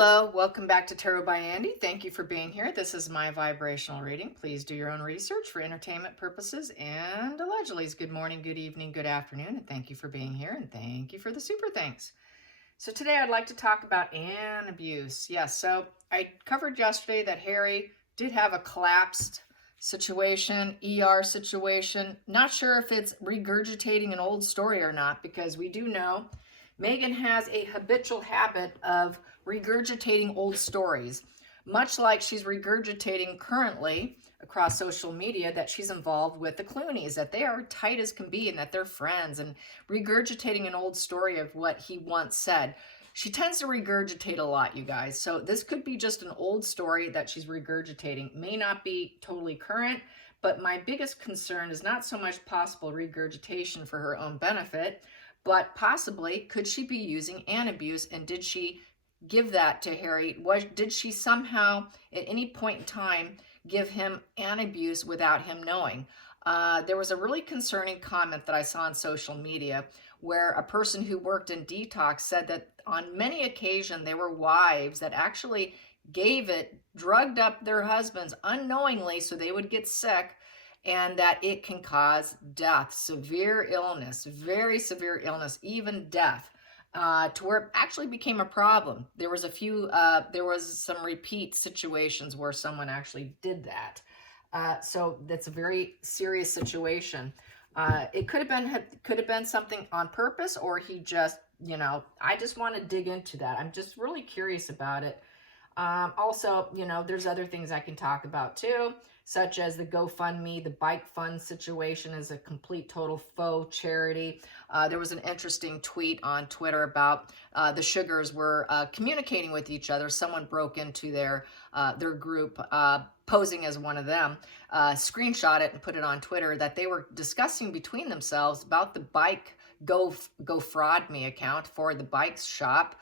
Hello, welcome back to Tarot by Andy. Thank you for being here. This is my vibrational reading. Please do your own research for entertainment purposes and allegedly. Good morning, good evening, good afternoon, and thank you for being here, and thank you for the super thanks. So today I'd like to talk about Antabuse. Yes, so I covered yesterday that Harry did have a collapsed situation, ER situation. Not sure if it's regurgitating an old story or not, because we do know Meghan has a habitual habit of regurgitating old stories, much like she's regurgitating currently across social media that she's involved with the Clooneys, that they are tight as can be and that they're friends, and regurgitating an old story of what he once said. She tends to regurgitate a lot, you guys. So this could be just an old story that she's regurgitating. May not be totally current, but my biggest concern is not so much possible regurgitation for her own benefit, but possibly, could she be using Antabuse, and did she give that to Harry? Did she somehow, at any point in time, give him Antabuse without him knowing? There was a really concerning comment that I saw on social media where a person who worked in detox said that on many occasions there were wives that actually gave it, drugged up their husbands unknowingly so they would get sick, and that it can cause death, severe illness, very severe illness, even death, to where it actually became a problem. There was some repeat situations where someone actually did that. So that's a very serious situation. It could have been something on purpose, or he just, I just want to dig into that. I'm just really curious about it. Also, there's other things I can talk about too, such as the GoFundMe, the bike fund situation is a complete total faux charity. There was an interesting tweet on Twitter about the Sugars were communicating with each other. Someone broke into their group, posing as one of them, screenshot it and put it on Twitter, that they were discussing between themselves about the bike GoFraudMe account for the bikes shop.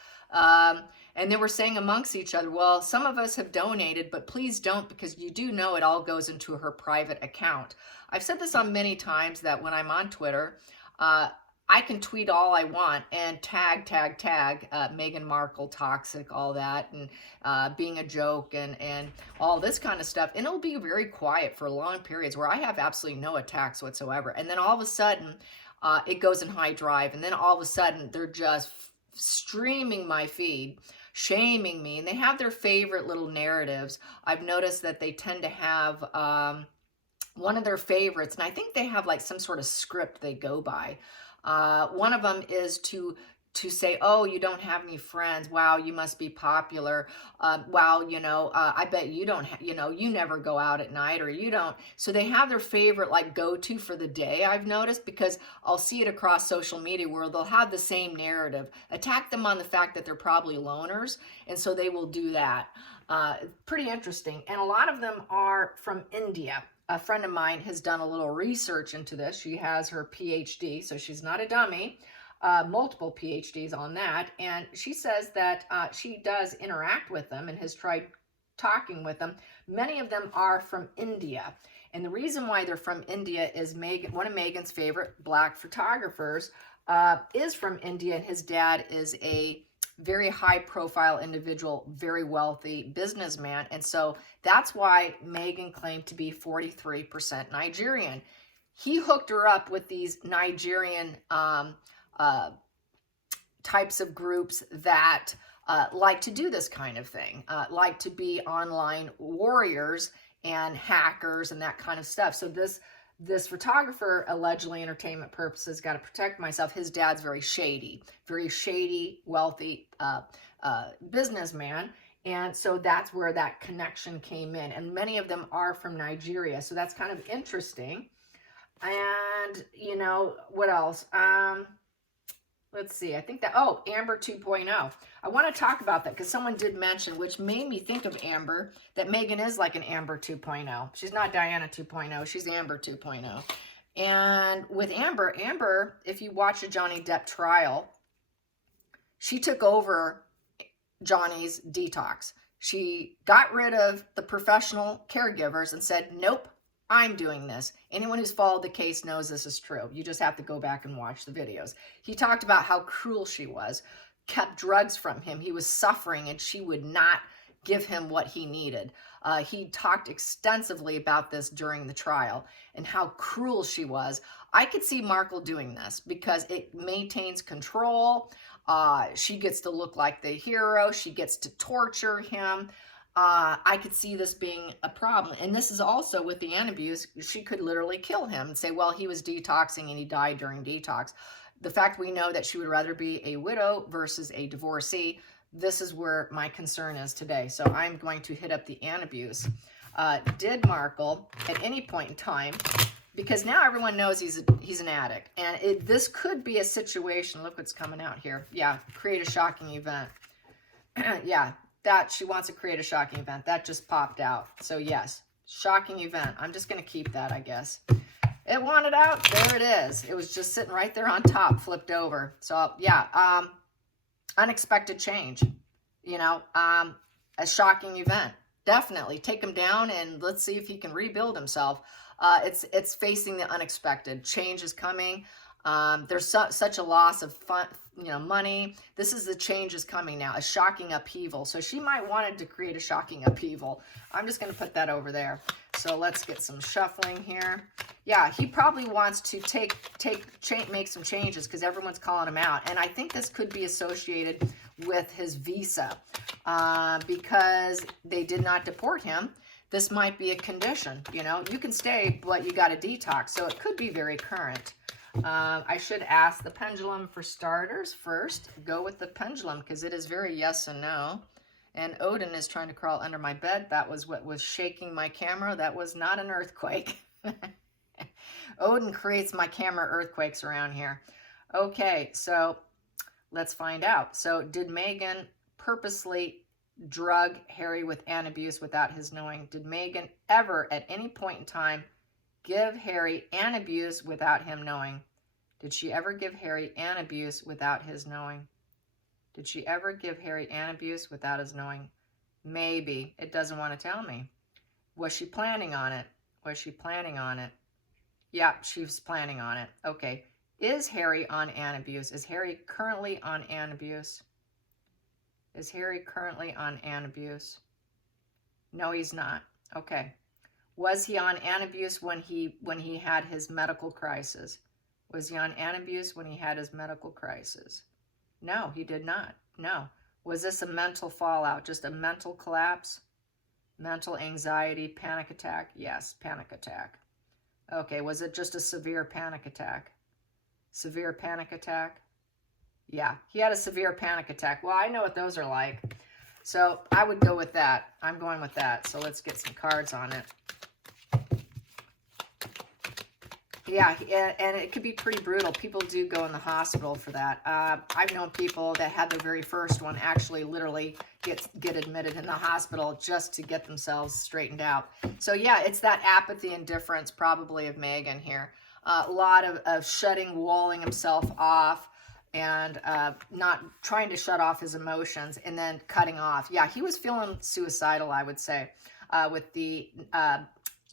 And they were saying amongst each other, well, some of us have donated, but please don't, because you do know it all goes into her private account. I've said this on many times that when I'm on Twitter, I can tweet all I want and tag Meghan Markle, toxic, all that, and being a joke and all this kind of stuff. And it'll be very quiet for long periods where I have absolutely no attacks whatsoever. And then all of a sudden, it goes in high drive. And then all of a sudden, they're just streaming my feed, shaming me, and they have their favorite little narratives. I've noticed that they tend to have one of their favorites, and I think they have like some sort of script they go by. One of them is to say, oh, you don't have any friends. Wow, you must be popular. Wow, I bet you don't, you never go out at night, or you don't. So they have their favorite like go-to for the day, I've noticed, because I'll see it across social media where they'll have the same narrative, attack them on the fact that they're probably loners, and so they will do that. Pretty interesting. And a lot of them are from India. A friend of mine has done a little research into this. She has her PhD, so she's not a dummy. Multiple PhDs on that, and she says that she does interact with them and has tried talking with them. Many of them are from India, and the reason why they're from India is one of Meghan's favorite black photographers is from India, and his dad is a very high-profile individual, very wealthy businessman, and so that's why Meghan claimed to be 43% Nigerian. He hooked her up with these Nigerian types of groups that like to do this kind of thing, like to be online warriors and hackers and that kind of stuff. So this photographer, allegedly entertainment purposes, got to protect myself. His dad's very shady, wealthy businessman. And so that's where that connection came in. And many of them are from Nigeria. So that's kind of interesting. And, what else? Let's see, I think that, Amber 2.0. I want to talk about that because someone did mention, which made me think of Amber, that Meghan is like an Amber 2.0. She's not Diana 2.0, she's Amber 2.0. And with Amber, if you watch a Johnny Depp trial, she took over Johnny's detox. She got rid of the professional caregivers and said, nope, I'm doing this. Anyone who's followed the case knows this is true. You just have to go back and watch the videos. He talked about how cruel she was. kept drugs from him. He was suffering and she would not give him what he needed. He talked extensively about this during the trial and how cruel she was. I could see Markle doing this because it maintains control. She gets to look like the hero. She gets to torture him. I could see this being a problem. And this is also with the Antabuse. She could literally kill him and say, well, he was detoxing and he died during detox. The fact we know that she would rather be a widow versus a divorcee, this is where my concern is today. So I'm going to hit up the Antabuse. Did Markle at any point in time, because now everyone knows he's an addict, and this could be a situation. Look what's coming out here. Yeah, create a shocking event. Yeah, that she wants to create a shocking event. That just popped out. So yes, shocking event. I'm just going to keep that, I guess. It wanted out. There it is. It was just sitting right there on top, flipped over. So yeah, unexpected change, you know, a shocking event. Definitely take him down and let's see if he can rebuild himself. It's facing the unexpected. Change is coming. There's such a loss of fun, money. This is the change is coming now, a shocking upheaval. So she might wanted to create a shocking upheaval. I'm just going to put that over there. So let's get some shuffling here. Yeah, he probably wants to make some changes because everyone's calling him out. And I think this could be associated with his visa because they did not deport him. This might be a condition, you can stay, but you got to detox. So it could be very current. I should ask the pendulum for starters first. Go with the pendulum because it is very yes and no. And Odin is trying to crawl under my bed. That was what was shaking my camera. That was not an earthquake. Odin creates my camera earthquakes around here. Okay, so let's find out. So did Megan purposely drug Harry with Antabuse without his knowing? Did Megan ever at any point in time give Harry Antabuse without him knowing? Did she ever give Harry Antabuse without his knowing? Did she ever give Harry Antabuse without his knowing? Maybe. It doesn't want to tell me. Was she planning on it? Was she planning on it? Yeah, she was planning on it. Okay. Is Harry on Antabuse? Is Harry currently on Antabuse? Is Harry currently on Antabuse? No, he's not. Okay. Was he on Antabuse when he had his medical crisis? Was he on Antabuse when he had his medical crisis? No, he did not. No. Was this a mental fallout, just a mental collapse? Mental anxiety, panic attack? Yes, panic attack. Okay, was it just a severe panic attack? Severe panic attack? Yeah, he had a severe panic attack. Well, I know what those are like. So I would go with that. I'm going with that. So let's get some cards on it. Yeah, and it could be pretty brutal. People do go in the hospital for that. I've known people that had their very first one actually literally get admitted in the hospital just to get themselves straightened out. So yeah, it's that apathy and indifference probably of Megan here. A lot of shutting, walling himself off and not trying to shut off his emotions and then cutting off. Yeah, he was feeling suicidal, I would say, with the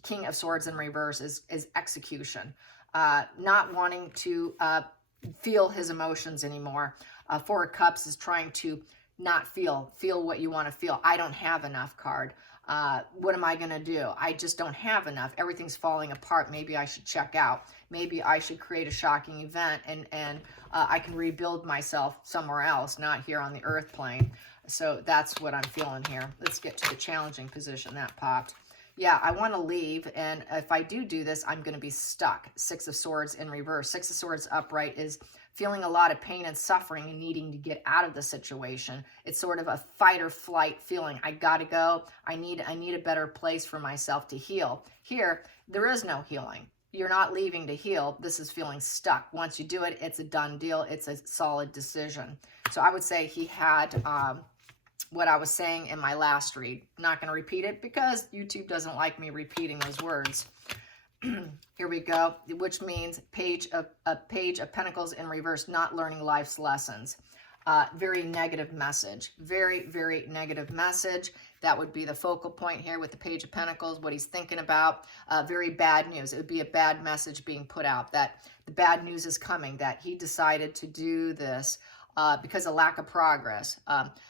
King of Swords in reverse is execution. Not wanting to feel his emotions anymore. Four of Cups is trying to not feel what you want to feel. I don't have enough card. What am I going to do? I just don't have enough. Everything's falling apart. Maybe I should check out. Maybe I should create a shocking event and I can rebuild myself somewhere else, not here on the earth plane. So that's what I'm feeling here. Let's get to the challenging position that popped. Yeah, I want to leave, and if I do this, I'm going to be stuck. Six of Swords in reverse. Six of Swords upright is feeling a lot of pain and suffering and needing to get out of the situation. It's sort of a fight or flight feeling. I got to go. I need a better place for myself to heal. Here, there is no healing. You're not leaving to heal. This is feeling stuck. Once you do it, it's a done deal. It's a solid decision. So I would say he had what I was saying in my last read. I'm not going to repeat it because YouTube doesn't like me repeating those words. Here we go, which means Page of Pentacles in reverse, not learning life's lessons. Very negative message. Very, very negative message. That would be the focal point here with the Page of Pentacles, what he's thinking about. Very bad news. It would be a bad message being put out that the bad news is coming, that he decided to do this because of lack of progress.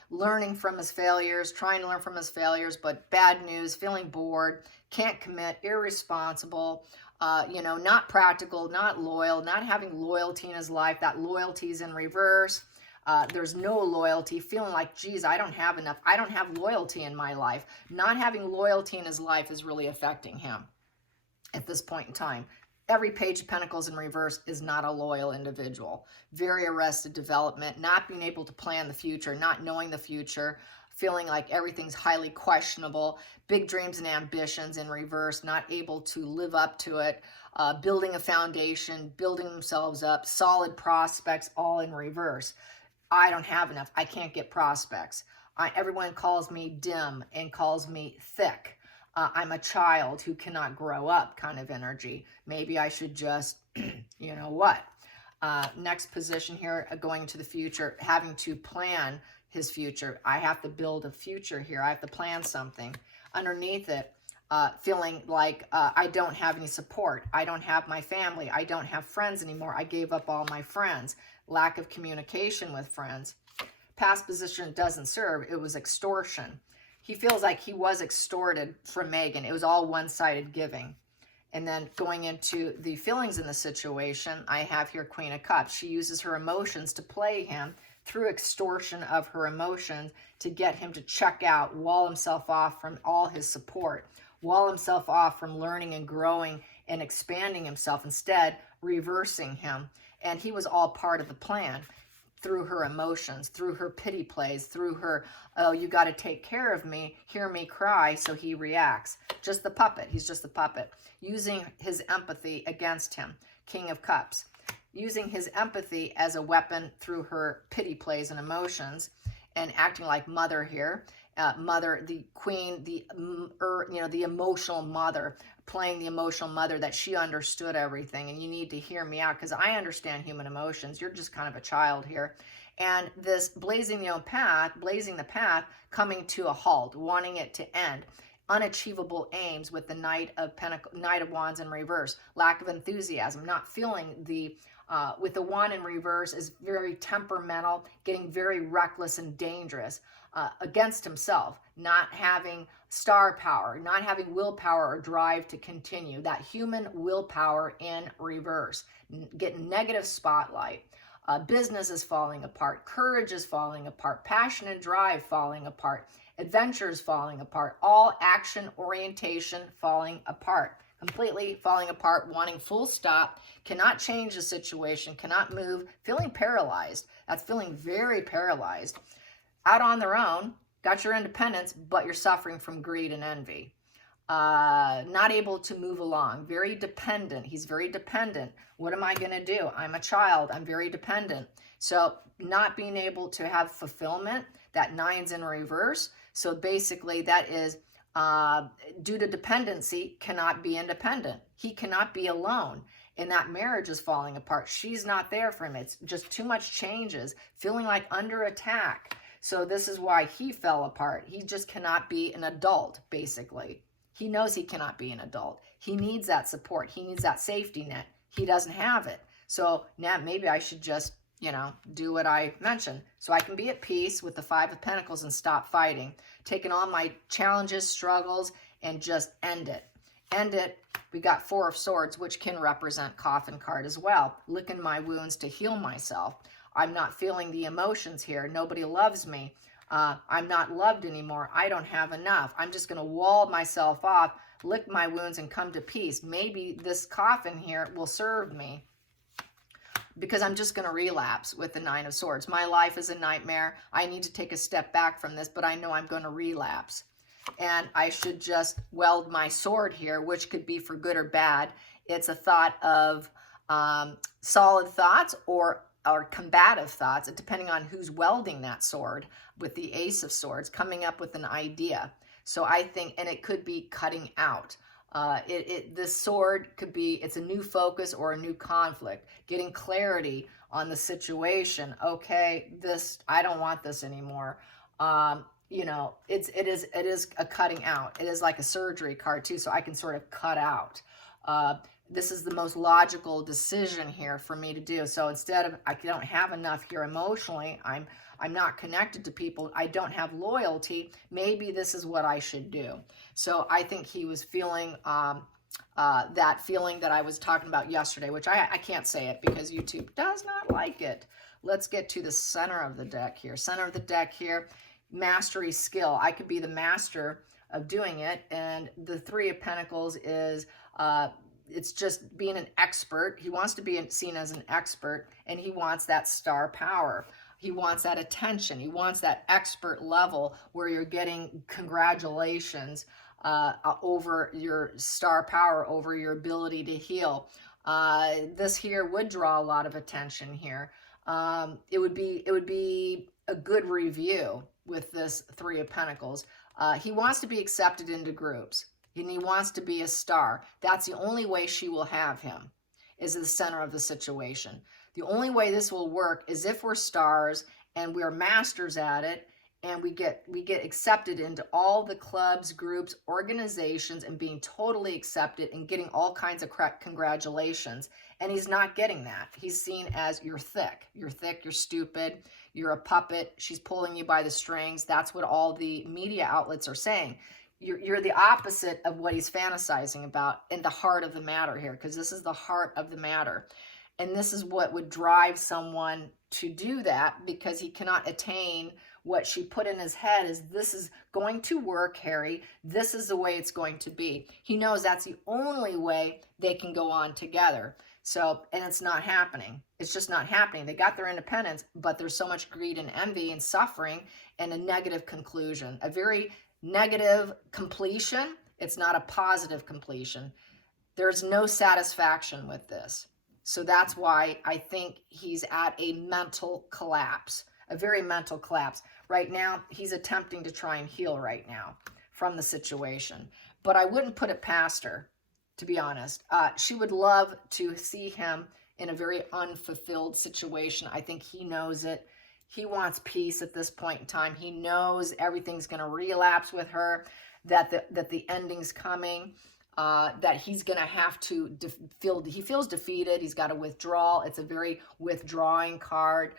Learning from his failures, trying to learn from his failures, but bad news, feeling bored, can't commit, irresponsible, not practical, not loyal, not having loyalty in his life. That loyalty is in reverse. There's no loyalty, feeling like, geez, I don't have enough. I don't have loyalty in my life. Not having loyalty in his life is really affecting him at this point in time. Every page of Pentacles in reverse is not a loyal individual. Very arrested development, not being able to plan the future, not knowing the future, feeling like everything's highly questionable, big dreams and ambitions in reverse, not able to live up to it, building a foundation, building themselves up, solid prospects, all in reverse. I don't have enough. I can't get prospects. Everyone calls me dim and calls me thick. I'm a child who cannot grow up kind of energy. Maybe I should just, you know what? Next position here, going to the future, having to plan his future. I have to build a future here. I have to plan something. Underneath it, feeling like I don't have any support. I don't have my family. I don't have friends anymore. I gave up all my friends. Lack of communication with friends. Past position doesn't serve. It was extortion. He feels like he was extorted from Megan. It was all one-sided giving. And then going into the feelings in the situation, I have here Queen of Cups. She uses her emotions to play him through extortion of her emotions to get him to check out, wall himself off from all his support, wall himself off from learning and growing and expanding himself, instead reversing him. And he was all part of the plan. Through her emotions, through her pity plays, through her, oh, you got to take care of me, hear me cry, so he reacts. Just the puppet. He's just the puppet. Using his empathy against him. King of Cups. Using his empathy as a weapon through her pity plays and emotions, and acting like mother here. Mother, the queen, the emotional mother, playing the emotional mother, that she understood everything, and you need to hear me out because I understand human emotions. You're just kind of a child here. And this blazing the path, coming to a halt, wanting it to end. Unachievable aims with the Knight of Wands in reverse. Lack of enthusiasm, not feeling the with the Wand in reverse is very temperamental, getting very reckless and dangerous. Against himself, not having star power, not having willpower or drive to continue. That human willpower in reverse. Getting negative spotlight. Business is falling apart. Courage is falling apart. Passion and drive falling apart. Adventure is falling apart. All action orientation falling apart. Completely falling apart, wanting full stop, cannot change the situation, cannot move, feeling paralyzed. That's feeling very paralyzed. Out on their own, got your independence, but you're suffering from greed and envy. Not able to move along, very dependent. He's very dependent. What am I going to do? I'm a child. I'm very dependent. So not being able to have fulfillment, that nine's in reverse. So basically that is due to dependency, cannot be independent. He cannot be alone. And that marriage is falling apart. She's not there for him. It's just too much changes, feeling like under attack. So this is why he fell apart. He just cannot be an adult, basically. He knows he cannot be an adult. He needs that support. He needs that safety net. He doesn't have it. So now maybe I should just, do what I mentioned. So I can be at peace with the Five of Pentacles and stop fighting. Taking all my challenges, struggles, and just end it. End it. We got Four of Swords, which can represent Coffin card as well. Licking my wounds to heal myself. I'm not feeling the emotions here. Nobody loves me. I'm not loved anymore. I don't have enough. I'm just going to wall myself off, lick my wounds, and come to peace. Maybe this coffin here will serve me because I'm just going to relapse with the Nine of Swords. My life is a nightmare. I need to take a step back from this, but I know I'm going to relapse. And I should just weld my sword here, which could be for good or bad. It's a thought of solid thoughts or combative thoughts, depending on who's welding that sword with the Ace of Swords, coming up with an idea. So I think, and it could be cutting out. This sword could be, it's a new focus or a new conflict, getting clarity on the situation. Okay, I don't want this anymore. It is a cutting out. It is like a surgery card too, so I can sort of cut out. This is the most decision here for me to do. So instead of, I don't have enough here emotionally, I'm not connected to people, I don't have loyalty, maybe this is what I should do. So I think he was feeling that feeling that I was talking about yesterday, which I can't say it because YouTube does not like it. Let's get to the center of the deck here. Center of the deck here, mastery skill. I could be the master of doing it. And the Three of Pentacles is, it's just being an expert. He wants to be seen as an expert, and he wants that star power. He wants that attention. He wants that expert level where you're getting congratulations over your star power, over your ability to heal. This here would draw a lot of attention here. It would be a good review with this Three of Pentacles. He wants to be accepted into groups, and he wants to be a star. That's the only way she will have him, is the center of the situation. The only way this will work is if we're stars and we're masters at it, and we get accepted into all the clubs, groups, organizations, and being totally accepted and getting all kinds of congratulations. And he's not getting that. He's seen as, you're thick, you're stupid, you're a puppet, she's pulling you by the strings. That's what all the media outlets are saying. You're the opposite of what he's fantasizing about in the heart of the matter here, because this is the heart of the matter. And this is what would drive someone to do that, because he cannot attain what she put in his head is, this is going to work, Harry. This is the way it's going to be. He knows that's the only way they can go on together. So, and it's not happening. It's just not happening. They got their independence, but there's so much greed and envy and suffering and a negative conclusion, a very negative completion. It's not a positive completion. There's no satisfaction with this. So that's why I think he's at a mental collapse, a very mental collapse. Right now, he's attempting to try and heal right now from the situation. But I wouldn't put it past her, to be honest. She would love to see him in a very unfulfilled situation. I think he knows it. He wants peace at this point in time. He knows everything's going to relapse with her, that the ending's coming. That he's going to have to he feels defeated. He's got a withdrawal. It's a very withdrawing card.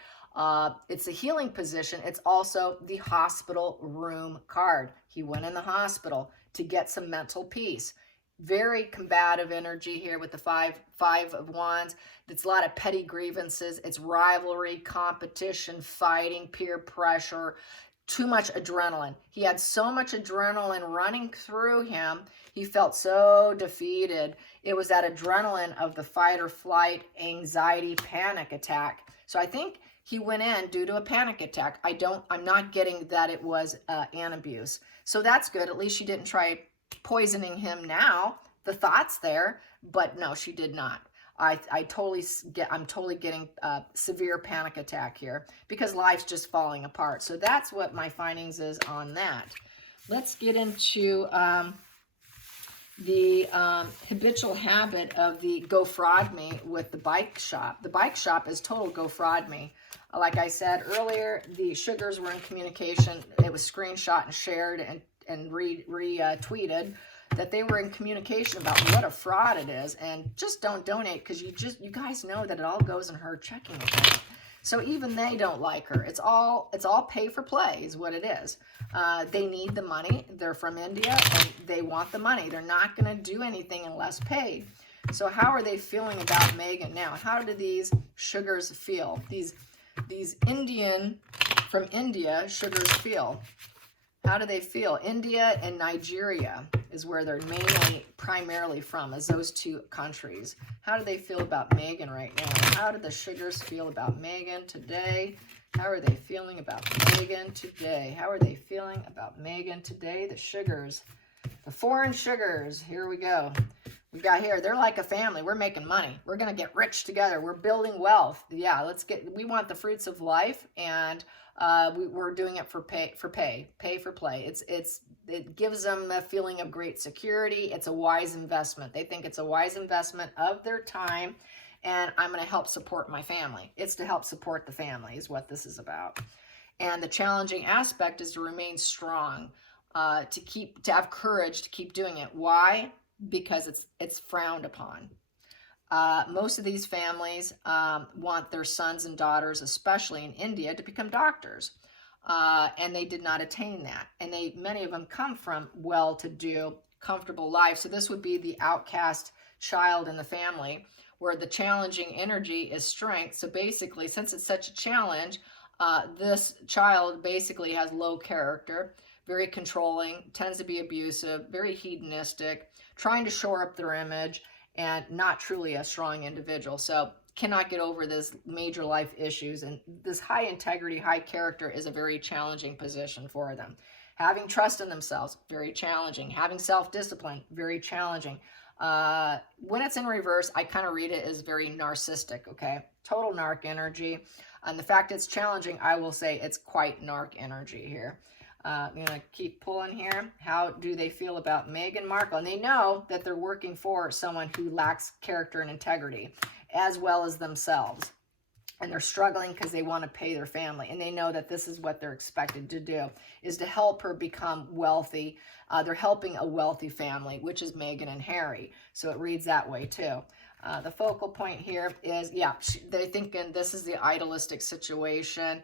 It's a healing position. It's also the hospital room card. He went in the hospital to get some mental peace. Very combative energy here with the five of wands. It's a lot of petty grievances. It's rivalry, competition, fighting, peer pressure, too much adrenaline. He had so much adrenaline running through him. He felt so defeated. It was that adrenaline of the fight or flight, anxiety, panic attack. So I think he went in due to a panic attack. I'm not getting that it was Antabuse. So that's good. At least she didn't try poisoning him now. The thought's there, but no, she did not. I'm totally getting a severe panic attack here because life's just falling apart. So that's what my findings is on that. Let's get into the habitual habit of the go fraud me with the bike shop. The bike shop is total go fraud me. Like I said earlier, the sugars were in communication. It was screenshot and shared and retweeted that they were in communication about what a fraud it is, and just don't donate because you guys know that it all goes in her checking account. So even they don't like her. It's all pay for play is what it is. They need the money. They're from India and they want the money. They're not going to do anything unless paid. So how are they feeling about Megan now? How do these sugars feel? These Indian from India sugars feel. How do they feel? India and Nigeria is where they're primarily from, as those two countries. How do they feel about Megan right now? How do the sugars feel about Megan today? How are they feeling about Megan today? How are they feeling about Megan today? The sugars, the foreign sugars. Here we go. We got here, they're like a family. We're making money. We're going to get rich together. We're building wealth. Yeah, we want the fruits of life, and we're doing it for pay for play. It gives them a feeling of great security. It's a wise investment. They think it's a wise investment of their time, and I'm going to help support my family. It's to help support the family is what this is about. And the challenging aspect is to remain strong, to have courage to keep doing it. Why? because it's frowned upon. Most of these families want their sons and daughters, especially in India, to become doctors. And they did not attain that. And many of them come from well-to-do, comfortable lives. So this would be the outcast child in the family, where the challenging energy is strength. So basically, since it's such a challenge, this child basically has low character, very controlling, tends to be abusive, very hedonistic, trying to shore up their image, and not truly a strong individual. So cannot get over this major life issues, and this high integrity, high character is a very challenging position for them. Having trust in themselves, very challenging. Having self-discipline, very challenging. When it's in reverse, I kind of read it as very narcissistic, okay? Total narc energy. And the fact it's challenging, I will say it's quite narc energy here. I'm going to keep pulling here. How do they feel about Meghan Markle? And they know that they're working for someone who lacks character and integrity, as well as themselves. And they're struggling because they want to pay their family. And they know that this is what they're expected to do, is to help her become wealthy. They're helping a wealthy family, which is Meghan and Harry. So it reads that way too. The focal point here is, yeah, they're thinking this is the idealistic situation.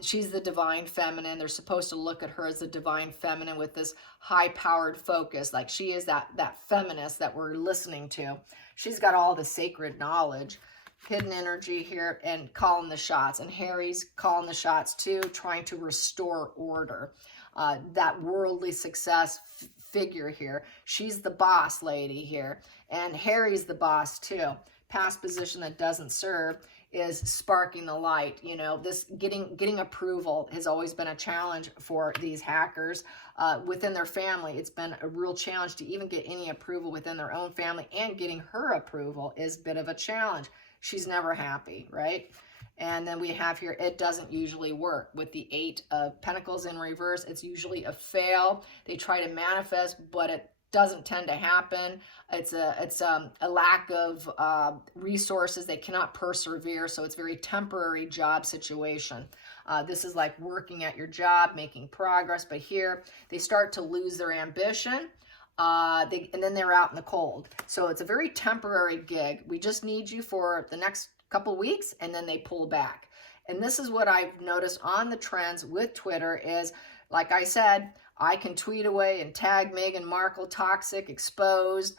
She's the divine feminine. They're supposed to look at her as the divine feminine with this high-powered focus. Like she is that feminist that we're listening to. She's got all the sacred knowledge, hidden energy here, and calling the shots. And Harry's calling the shots too, trying to restore order. That worldly success figure here. She's the boss lady here. And Harry's the boss too. Past position that doesn't serve is sparking the light. You know, this getting approval has always been a challenge for these hackers within their family. It's been a real challenge to even get any approval within their own family, and getting her approval is a bit of a challenge. She's never happy, right? And then we have here, it doesn't usually work. With the 8 of Pentacles in reverse, it's usually a fail. They try to manifest, but it doesn't tend to happen. It's a lack of resources. They cannot persevere, so it's very temporary job situation. This is like working at your job, making progress, but here they start to lose their ambition. And then they're out in the cold. So it's a very temporary gig. We just need you for the next couple weeks, and then they pull back. And this is what I've noticed on the trends with Twitter is, like I said, I can tweet away and tag Meghan Markle, toxic, exposed,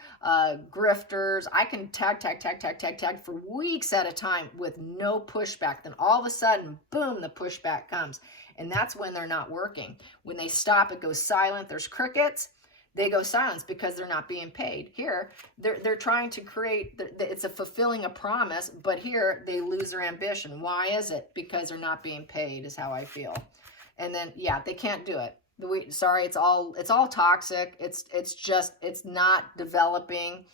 grifters. I can tag for weeks at a time with no pushback. Then all of a sudden, boom, the pushback comes. And that's when they're not working. When they stop, it goes silent. There's crickets. They go silence because they're not being paid. Here, they're trying to create, it's a fulfilling a promise, but here they lose their ambition. Why is it? Because they're not being paid is how I feel. And then, yeah, they can't do it. Sorry, it's all toxic. It's not developing.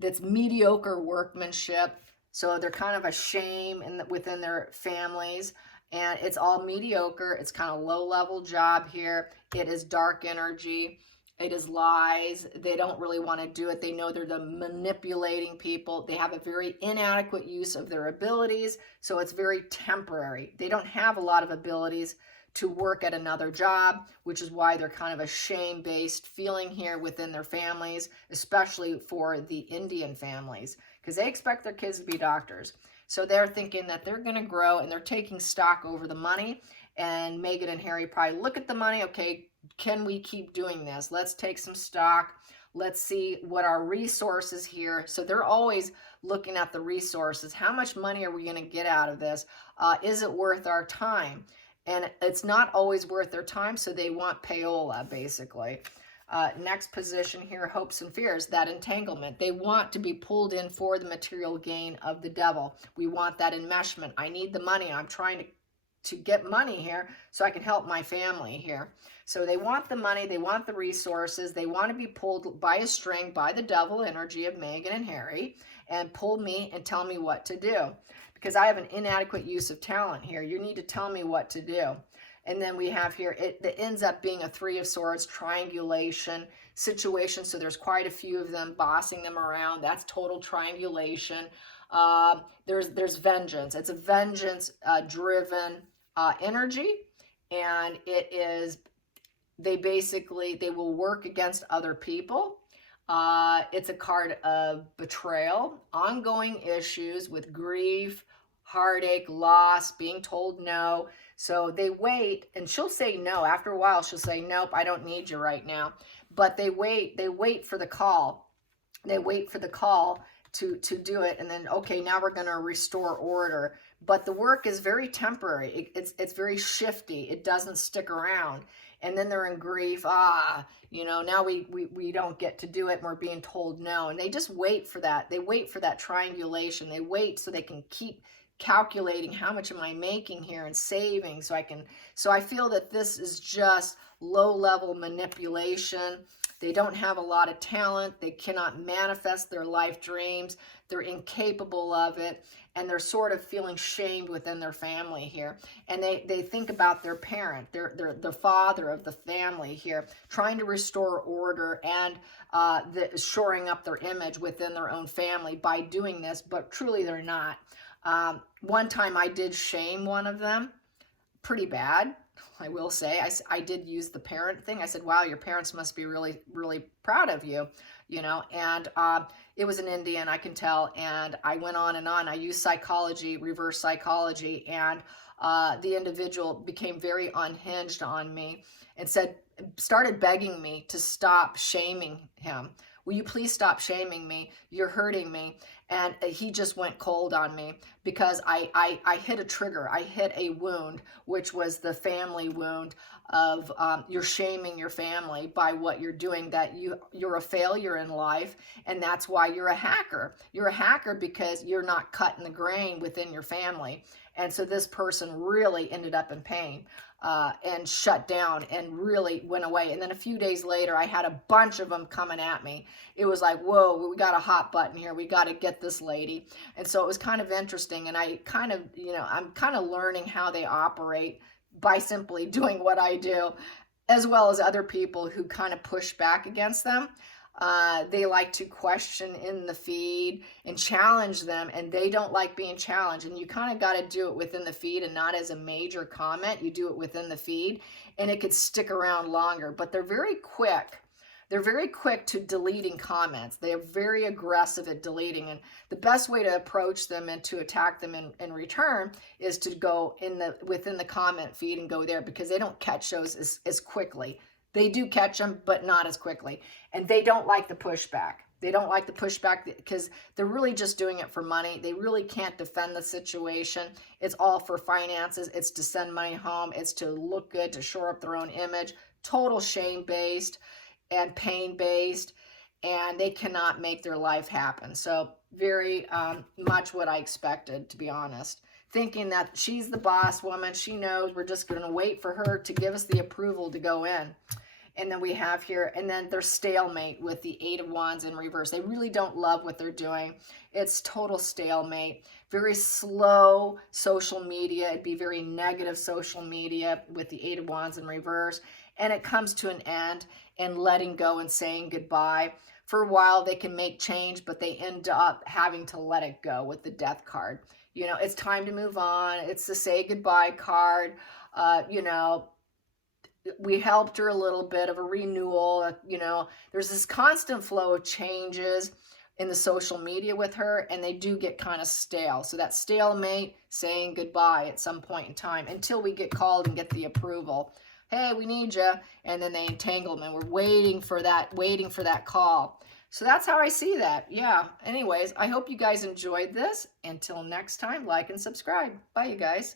It's mediocre workmanship. So they're kind of a shame within their families. And it's all mediocre. It's kind of low-level job here. It is dark energy. It is lies. They don't really want to do it. They know they're the manipulating people. They have a very inadequate use of their abilities, so it's very temporary. They don't have a lot of abilities to work at another job, which is why they're kind of a shame-based feeling here within their families, especially for the Indian families, because they expect their kids to be doctors. So they're thinking that they're going to grow, and they're taking stock over the money. And Meghan and Harry probably look at the money. Okay, can we keep doing this? Let's take some stock. Let's see what our resources here. So they're always looking at the resources. How much money are we going to get out of this? Is it worth our time? And it's not always worth their time, so they want payola, basically. Next position here, hopes and fears, that entanglement. They want to be pulled in for the material gain of the devil. We want that enmeshment. I need the money. I'm trying to get money here so I can help my family here. So they want the money. They want the resources. They want to be pulled by a string by the devil energy of Meghan and Harry and pull me and tell me what to do. Because I have an inadequate use of talent here. You need to tell me what to do. And then we have here, it ends up being a 3 of Swords triangulation situation. So there's quite a few of them bossing them around. That's total triangulation. There's vengeance. It's a vengeance driven energy. And it is, they will work against other people. It's a card of betrayal, ongoing issues with grief, heartache, loss, being told no. So they wait, and she'll say no. After a while, she'll say, nope, I don't need you right now. But they wait for the call. They wait for the call to do it, and then, okay, now we're going to restore order. But the work is very temporary. It's very shifty. It doesn't stick around. And then they're in grief. Now we don't get to do it, and we're being told no. And they just wait for that. They wait for that triangulation. They wait so they can keep calculating, how much am I making here and saving, so I feel that this is just low-level manipulation. They don't have a lot of talent. They cannot manifest their life dreams. They're incapable of it, and they're sort of feeling shamed within their family here. And they think about their parent, the father of the family here, trying to restore order and shoring up their image within their own family by doing this, but truly they're not. One time I did shame one of them pretty bad, I will say. I did use the parent thing. I said, wow, your parents must be really, really proud of you, and it was an Indian, I can tell, and I went on and on. I used psychology, reverse psychology, and the individual became very unhinged on me and started begging me to stop shaming him. Will you please stop shaming me? You're hurting me. And he just went cold on me because I hit a trigger. I hit a wound, which was the family wound of you're shaming your family by what you're doing, that you're a failure in life, and that's why you're a hacker. You're a hacker because you're not cutting the grain within your family. And so this person really ended up in pain and shut down and really went away. And then a few days later, I had a bunch of them coming at me. It was like, whoa, we got a hot button here. We got to get this lady. And so it was kind of interesting. And I kind of, I'm kind of learning how they operate by simply doing what I do, as well as other people who kind of push back against them. They like to question in the feed and challenge them, and they don't like being challenged. And you kind of got to do it within the feed and not as a major comment. You do it within the feed, and it could stick around longer. But they're very quick. They're very quick to deleting comments. They are very aggressive at deleting. And the best way to approach them and to attack them in return is to go within the comment feed and go there, because they don't catch those as quickly. They do catch them, but not as quickly. And they don't like the pushback. They don't like the pushback because they're really just doing it for money. They really can't defend the situation. It's all for finances. It's to send money home. It's to look good, to shore up their own image. Total shame-based and pain-based. And they cannot make their life happen. So very much what I expected, to be honest. Thinking that she's the boss woman. She knows we're just going to wait for her to give us the approval to go in. And then we have here, and then their stalemate with the Eight of Wands in reverse. They really don't love what they're doing. It's total stalemate. Very slow social media. It'd be very negative social media with the Eight of Wands in reverse. And it comes to an end and letting go and saying goodbye. For a while, they can make change, but they end up having to let it go with the Death card. It's time to move on. It's the say goodbye card. We helped her a little bit of a renewal. There's this constant flow of changes in the social media with her, and they do get kind of stale. So that stalemate, saying goodbye at some point in time until we get called and get the approval. Hey, we need you. And then they entanglement. We're waiting for that call. So that's how I see that. Yeah. Anyways, I hope you guys enjoyed this. Until next time, like and subscribe. Bye, you guys.